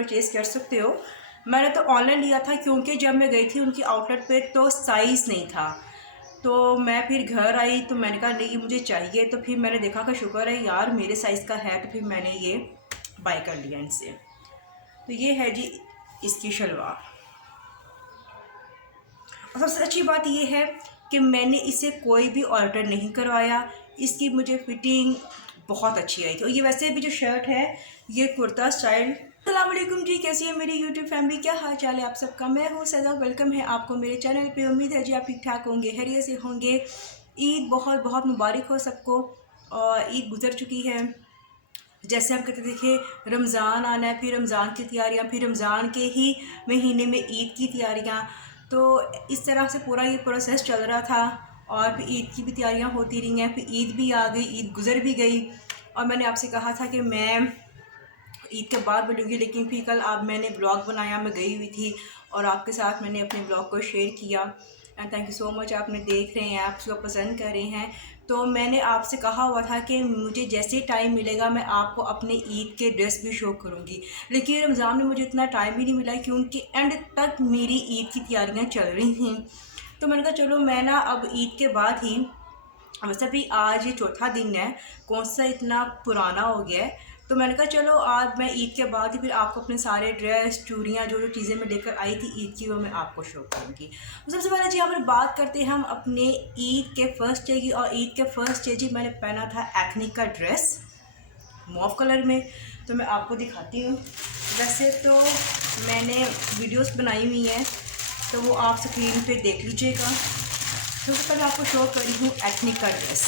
Purchase कर सकते हो। मैंने तो ऑनलाइन लिया था क्योंकि जब मैं गई थी उनकी आउटलेट पे तो साइज़ नहीं था, तो मैं फिर घर आई तो मैंने कहा नहीं मुझे चाहिए, तो फिर मैंने देखा कि शुक्र है यार मेरे साइज़ का है, तो फिर मैंने ये बाय कर लिया इनसे। तो ये है जी इसकी शलवार। और सबसे अच्छी बात ये है कि मैंने इसे कोई भी ऑल्टर नहीं करवाया, इसकी मुझे फिटिंग बहुत अच्छी आई थी। और ये वैसे भी जो शर्ट है ये कुर्ता स्टाइल। अस्सलाम वालेकुम जी, कैसी है मेरी यूट्यूब फैमिली, क्या हाल चाल है आप सबका। मैं हूँ सदा, वेलकम है आपको मेरे चैनल पे। उम्मीद है जी आप ठीक ठाक होंगे, खैरियत से होंगे। ईद बहुत बहुत मुबारक हो सबको। और ईद गुजर चुकी है, जैसे हम कहते थे रमज़ान आना है, फिर रमज़ान की तैयारियाँ, फिर रमज़ान के ही महीने में ईद की तैयारियाँ। तो इस तरह से पूरा ये प्रोसेस चल रहा था और फिर ईद की भी तैयारियाँ होती रही हैं। फिर ईद भी आ गई, ईद गुज़र भी गई। और मैंने आपसे कहा था कि मैं ईद के बाद बोलूँगी, लेकिन फिर कल आप मैंने ब्लॉग बनाया, मैं गई हुई थी और आपके साथ मैंने अपने ब्लॉग को शेयर किया। And thank you so much, आपने देख रहे हैं, आप उसको पसंद कर रहे हैं। तो मैंने आपसे कहा हुआ था कि मुझे जैसे टाइम मिलेगा मैं आपको अपने ईद के ड्रेस भी शो करूँगी, लेकिन रमज़ान में मुझे इतना टाइम भी नहीं मिला क्योंकि एंड तक मेरी ईद की तैयारियाँ चल रही थी। तो मैंने कहा चलो मैं ना अब ईद के बाद ही, वैसे भी आज ये चौथा दिन है, कौन सा इतना पुराना हो गया है, तो मैंने कहा चलो आज मैं ईद के बाद ही फिर आपको अपने सारे ड्रेस चूड़ियाँ जो जो चीज़ें मैं लेकर आई थी ईद की वो मैं आपको शो करूँगी। तो सबसे पहले जी यहाँ पर बात करते हैं हम अपने ईद के फर्स्ट डे की। और ईद के फर्स्ट डे जी मैंने पहना था एथनिक का ड्रेस मॉव कलर में, तो मैं आपको दिखाती हूँ। वैसे तो मैंने वीडियोस बनाई हुई हैं तो वो आप स्क्रीन पे देख लीजिएगा। सबसे पहले आपको शो कर रही हूँ एथनिक का ड्रेस।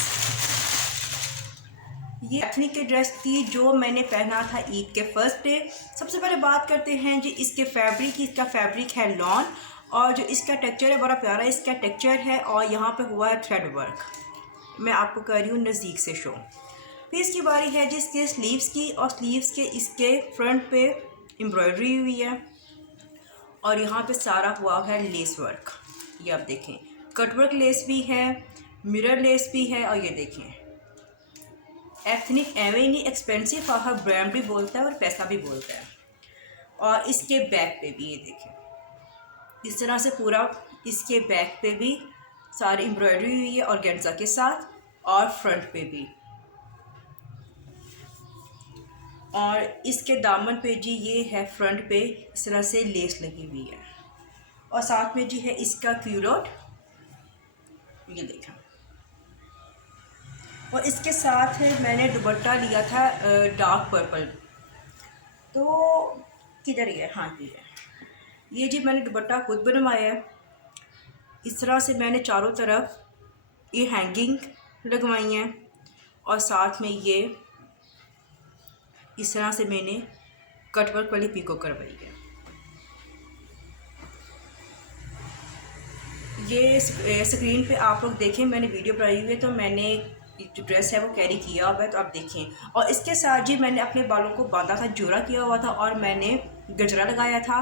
ये एथनिक के ड्रेस थी जो मैंने पहना था ईद के फर्स्ट डे। सबसे पहले बात करते हैं जी इसके फैब्रिक की। इसका फैब्रिक है लॉन और जो इसका टेक्सचर है बड़ा प्यारा इसका टेक्सचर है और यहाँ पे हुआ है थ्रेड वर्क। मैं आपको कर रही हूँ नज़दीक से शो। फिर इसकी बारी है जिसके स्लीव्स की, और स्लीव्स के इसके फ्रंट पे एम्ब्रॉयडरी हुई है और यहाँ पे सारा हुआ है लेस वर्क। ये आप देखें, कटवर्क लेस भी है, मिरर लेस भी है। और ये देखें एथनिक एवे नहीं एक्सपेंसिव और ब्रांड भी बोलता है और पैसा भी बोलता है। और इसके बैक पे भी ये देखें इस तरह से पूरा इसके बैक पे भी सारी एम्ब्रॉयडरी हुई है ऑर्गेन्जा के साथ, और फ्रंट पे भी। और इसके दामन पे जी ये है फ्रंट पे इस तरह से लेस लगी हुई है और साथ में जी है इसका क्यूलोट, ये देखा। और इसके साथ मैंने दुपट्टा लिया था डार्क पर्पल। तो किधर ये, हाँ ये जी मैंने दुपट्टा खुद बनवाया है। इस तरह से मैंने चारों तरफ ये हैंगिंग लगवाई हैं और साथ में ये इस तरह से मैंने कटवर्क वाली पीको करवाई है। ये स्क्रीन पे आप लोग देखें, मैंने वीडियो बनाई हुई है तो मैंने जो ड्रेस है वो कैरी किया हुआ है, तो आप देखें। और इसके साथ जी मैंने अपने बालों को बांधा था, जोड़ा किया हुआ था और मैंने गजरा लगाया था।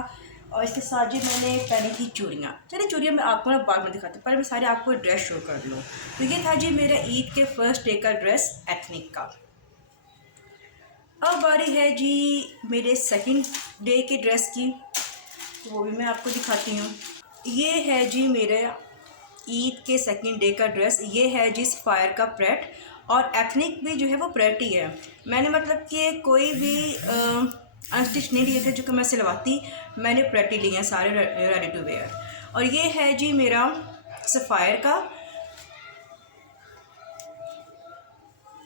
और इसके साथ जी मैंने पहनी थी चूड़ियाँ। चलिए चूड़ियाँ मैं आपको ना बाद में दिखाती हूँ, पर मैं सारे आपको ड्रेस शो कर लूँ। तो ये था जी मेरा ईद के फर्स्ट डे का ड्रेस एथनिक का। अब बारी है जी मेरे सेकंड डे के ड्रेस की, तो वो भी मैं आपको दिखाती हूँ। ये है जी मेरे ईद के सेकंड डे का ड्रेस। ये है जी सफ़ायर का प्रेट, और एथनिक भी जो है वो प्रेट ही है। मैंने मतलब कि कोई भी अनस्टिच नहीं लिए थे जो कि मैं सिलवाती, मैंने प्रेट ही लिए हैं सारे रेडी टू वेयर। और ये है जी मेरा सफ़ायर का,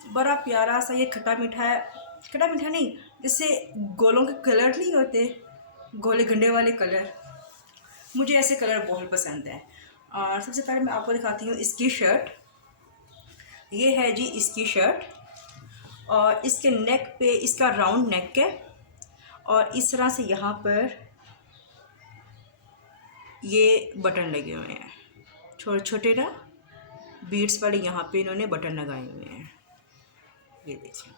बड़ा प्यारा सा ये खट्टा मीठा है, खट्टा मीठा नहीं, जैसे गोलों के कलर नहीं होते, गोले गंडे वाले कलर, मुझे ऐसे कलर बहुत पसंद है। और सबसे पहले मैं आपको दिखाती हूँ इसकी शर्ट। ये है जी इसकी शर्ट और इसके नेक पे इसका राउंड नेक है और इस तरह से यहाँ पर ये बटन लगे हुए हैं, छोटे छोटे ना बीड्स वाले यहाँ पे इन्होंने बटन लगाए हुए हैं, ये देखिए।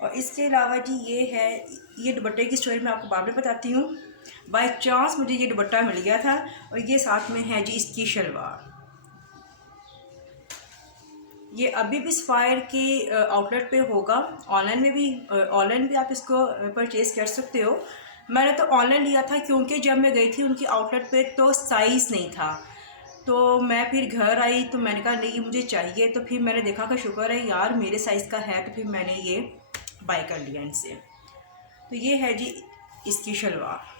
और इसके अलावा जी ये है, ये दुपट्टे की स्टोरी मैं आपको बाद में बताती हूँ। बाय चांस मुझे ये दुपट्टा मिल गया था। और ये साथ में है जी इसकी शलवार, ये अभी भी सफ़ायर के आउटलेट पे होगा, ऑनलाइन भी आप इसको परचेज़ कर सकते हो। मैंने तो ऑनलाइन लिया था क्योंकि जब मैं गई थी उनकी आउटलेट पे तो साइज़ नहीं था। तो मैं फिर घर आई तो मैंने कहा नहीं मुझे चाहिए, तो फिर मैंने देखा कि शुक्र है यार मेरे साइज़ का है, तो फिर मैंने ये बाय कर लिया इनसे। तो ये है जी इसकी शलवार।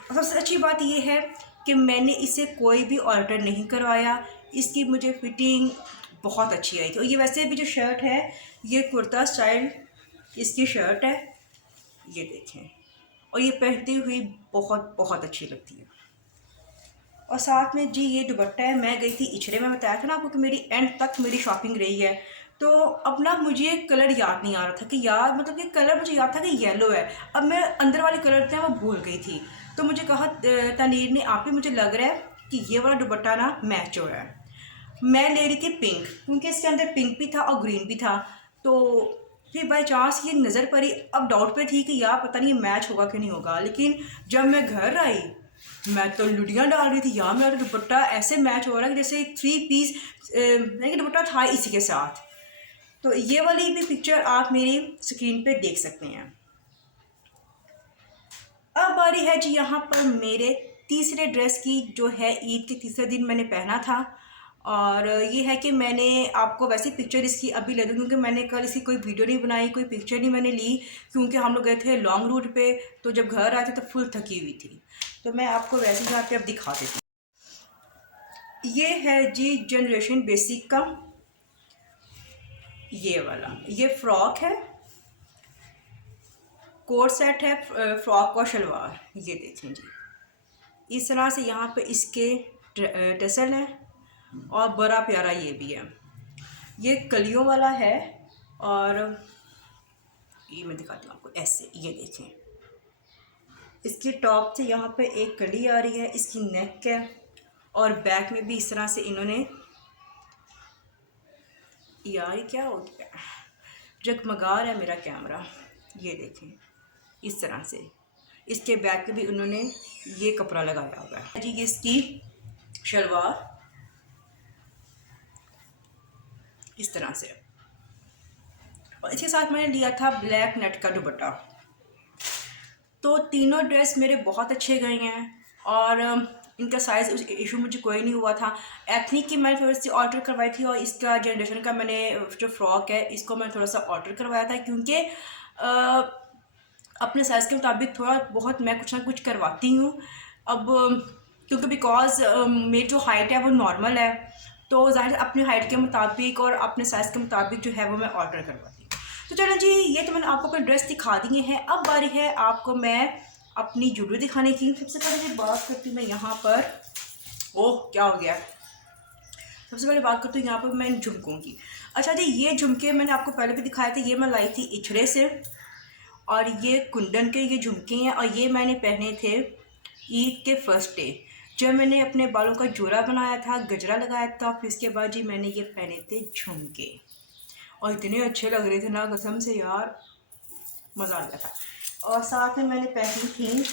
और सबसे अच्छी बात ये है कि मैंने इसे कोई भी ऑल्टर नहीं करवाया, इसकी मुझे फिटिंग बहुत अच्छी आई थी। और ये वैसे भी जो शर्ट है ये कुर्ता स्टाइल इसकी शर्ट है, ये देखें, और ये पहनती हुई बहुत बहुत अच्छी लगती है। और साथ में जी ये दुपट्टा है। मैं गई थी इचड़े में, बताया था ना आपको कि मेरी एंड तक मेरी शॉपिंग रही है। तो अब ना मुझे कलर याद नहीं आ रहा था कि यार मतलब कि कलर मुझे याद था कि येलो है, अब मैं अंदर वाले कलर थे वो भूल गई थी। तो मुझे कहा तनीर ने, आप ही मुझे लग रहा है कि ये वाला दुपट्टा ना मैच हो रहा है। मैं ले रही थी पिंक क्योंकि इसके अंदर पिंक भी था और ग्रीन भी था। तो फिर बाई चांस ये नज़र पड़ी, अब डाउट पे थी कि यार पता नहीं मैच होगा कि नहीं होगा। लेकिन जब मैं घर आई मैं तो लुटियाँ डाल रही थी, यार मेरा दुपट्टा ऐसे मैच हो रहा है कि जैसे 3 पीस नहीं दुपट्टा था इसी के साथ। तो ये वाली भी पिक्चर आप मेरी स्क्रीन पे देख सकते हैं। अब बारी है जी यहाँ पर मेरे तीसरे ड्रेस की, जो है ईद के तीसरे दिन मैंने पहना था। और ये है कि मैंने आपको वैसे पिक्चर इसकी अभी ले दूँ क्योंकि मैंने कल इसकी कोई वीडियो नहीं बनाई, कोई पिक्चर नहीं मैंने ली, क्योंकि हम लोग गए थे लॉन्ग रूट पे। तो जब घर आए थे तो फुल थकी हुई थी। तो मैं आपको वैसे यहाँ पे अब दिखा देती हूँ। ये है जी जनरेशन बेसिक का ये वाला, ये फ्रॉक है, कोट सेट है, फ्रॉक और शलवार। ये देखें जी इस तरह से यहाँ पे इसके टसल है और बड़ा प्यारा ये भी है। ये कलियों वाला है और ये मैं दिखाती हूँ आपको ऐसे, ये देखें इसकी टॉप से यहाँ पे एक कली आ रही है, इसकी नेक है और बैक में भी इस तरह से इन्होंने, यार क्या हो गया जगमगा रहा है मेरा कैमरा, ये देखें इस तरह से इसके बैक पे भी उन्होंने ये कपड़ा लगाया हुआ है जी। इसकी शलवार इस तरह से, और इसके साथ मैंने लिया था ब्लैक नेट का दुपट्टा। तो तीनों ड्रेस मेरे बहुत अच्छे गए हैं और इनका साइज़ इशू मुझे कोई नहीं हुआ था। एथनिक की मैंने थोड़ी सी ऑल्टर करवाई थी और इसका जनरेशन का मैंने जो फ्रॉक है इसको मैंने थोड़ा सा ऑल्टर करवाया था, क्योंकि अपने साइज़ के मुताबिक थोड़ा बहुत मैं कुछ ना कुछ करवाती हूँ। अब क्योंकि बिकॉज मेरी जो हाइट है वो नॉर्मल है, तो ज़ाहिर से अपनी हाइट के मुताबिक और अपने साइज़ के मुताबिक जो है वो मैं ऑर्डर करवाती हूँ। तो चलो जी ये तो मैंने आपको अपने ड्रेस दिखा दिए हैं। अब बारी है आपको मैं अपनी ज्वेलरी दिखाने की। सबसे पहले बात करती हूँ मैं यहाँ पर, ओह क्या हो गया, सबसे पहले बात करती हूँ यहाँ पर मैं झुमकों की। अच्छा जी ये झुमके मैंने आपको पहले भी दिखाए थे, ये मैं लाई थी इचड़े से और ये कुंदन के ये झुमके हैं और ये मैंने पहने थे ईद के फर्स्ट डे जब मैंने अपने बालों का जोड़ा बनाया था, गजरा लगाया था। फिर इसके बाद जी मैंने ये पहने थे झुमके और इतने अच्छे लग रहे थे ना कसम से यार, मज़ा आ गया था। और साथ में मैंने पहनी थी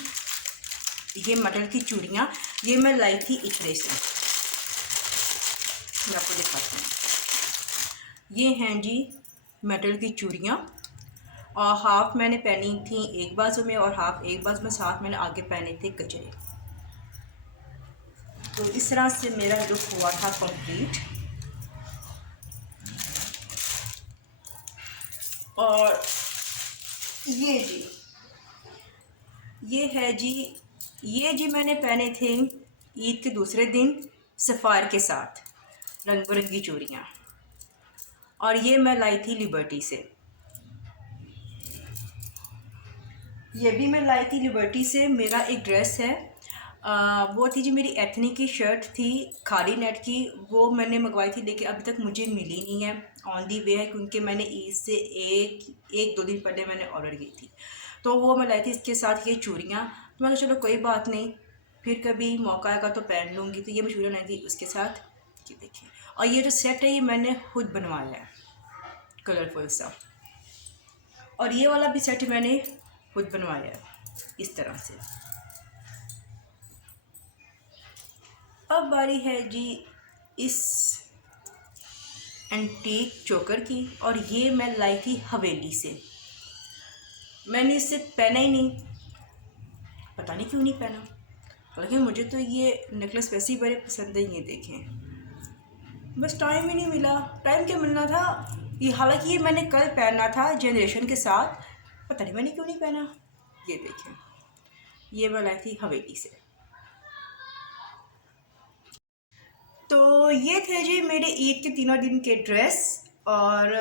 ये मटर की चूड़ियाँ, ये मैं लाई थी इचड़े से, मैं आपको दिखाती हूँ। ये हैं जी मेटल की चूड़ियाँ और हाफ मैंने पहनी थी एक बाजू में और हाफ एक बाजू में, साथ मैंने आगे पहने थे गजरे। तो इस तरह से मेरा लुक हुआ था कंप्लीट। और ये जी ये है जी, ये जी मैंने पहने थे ईद के दूसरे दिन सफ़ायर के साथ रंग बिरंगी चूड़ियाँ, और ये मैं लाई थी लिबर्टी से। ये भी मैं लाई थी लिबर्टी से। मेरा एक ड्रेस है वो थी जी मेरी एथनिक की शर्ट थी खाली नेट की, वो मैंने मंगवाई थी लेकिन अभी तक मुझे मिली नहीं है, ऑन दी वे है, क्योंकि मैंने ईद से एक दो दिन पहले मैंने ऑर्डर की थी। तो वो मैं लाई थी इसके साथ ये चूड़ियाँ। तो मैं चलो कोई बात नहीं, फिर कभी मौका आएगा तो पहन लूँगी। तो ये मैं चूड़ियाँ लाई थी उसके साथ, ये देखिए। और ये जो सेट है ये मैंने खुद बनवाया है कलरफुल सा, और ये वाला भी सेट मैंने खुद बनवाया है इस तरह से। अब बारी है जी इस एंटीक चोकर की, और ये मैं लाई थी हवेली से। मैंने इससे पहना ही नहीं, पता नहीं क्यों नहीं पहना, लेकिन मुझे तो ये नेकलेस वैसे ही बड़े पसंद है। ये देखें, बस टाइम ही नहीं मिला। टाइम क्या मिलना था ये, हालांकि ये मैंने कल पहनना था जनरेशन के साथ, पता नहीं मैंने क्यों नहीं पहना। ये देखें, ये मैं लाई थी हवेली से। तो ये थे जी मेरे ईद के तीनों दिन के ड्रेस। और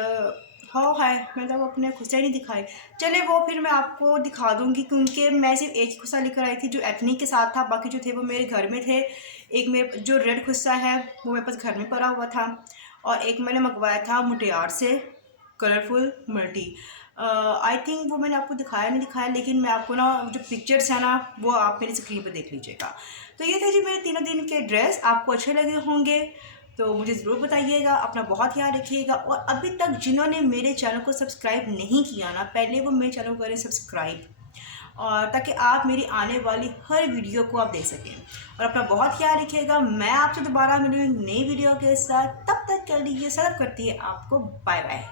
हाँ है, मतलब अपने खुशियाँ नहीं दिखाई, चले वो फिर मैं आपको दिखा दूँगी, क्योंकि मैं सिर्फ एक ही खुस्सा लेकर आई थी जो एथनिक के साथ था, बाकी जो थे वो मेरे घर में थे। एक मेरे जो रेड खुस्सा है वो मेरे पास घर में पड़ा हुआ था, और एक मैंने मंगवाया था मुटियार से, कलरफुल मल्टी। आई थिंक वो मैंने आपको दिखाया नहीं दिखाया, लेकिन मैं आपको ना जो पिक्चर्स है ना वो आप मेरी स्क्रीन पर देख लीजिएगा। तो ये थे जी मेरे तीनों दिन के ड्रेस, आपको अच्छे लगे होंगे तो मुझे ज़रूर बताइएगा। अपना बहुत ख्याल रखिएगा, और अभी तक जिन्होंने मेरे चैनल को सब्सक्राइब नहीं किया ना, पहले वो मेरे चैनल को करें सब्सक्राइब, और ताकि आप मेरी आने वाली हर वीडियो को आप देख सकें। और अपना बहुत ख्याल रखिएगा। मैं आपसे दोबारा मिलूँगी नई वीडियो के साथ, तब तक कर लीजिए, सर्व करती है आपको, बाय बाय।